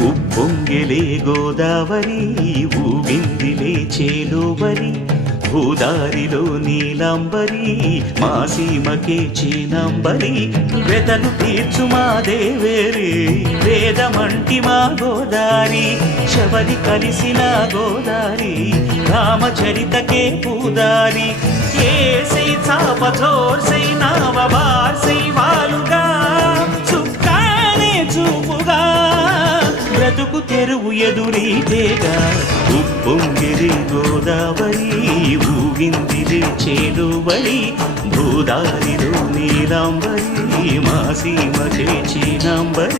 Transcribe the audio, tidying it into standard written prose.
ఉప్పొంగిలే గోదావరి ఊగిందిలే చేలోబరి భూదారిలో నీలాంబరి మా సీమకే చీనాంబరి వెతలు తీర్చు మా దేవేరి వేదమంటి మా గోదారి శబరి కలిసిన గోదారి రామచరితకే పూదారి ఏసై చాపచోర్సై నావబార్సై వాలుగా చుక్కానే చూపుగా బ్రతుకు తెరువు ఎదురీతేగా ఉప్పొంగిరి గోదావరి ఊగిందిరి చేలువరి భూదారిలో నీలాంబరి మా సీమ చేచినాంబరి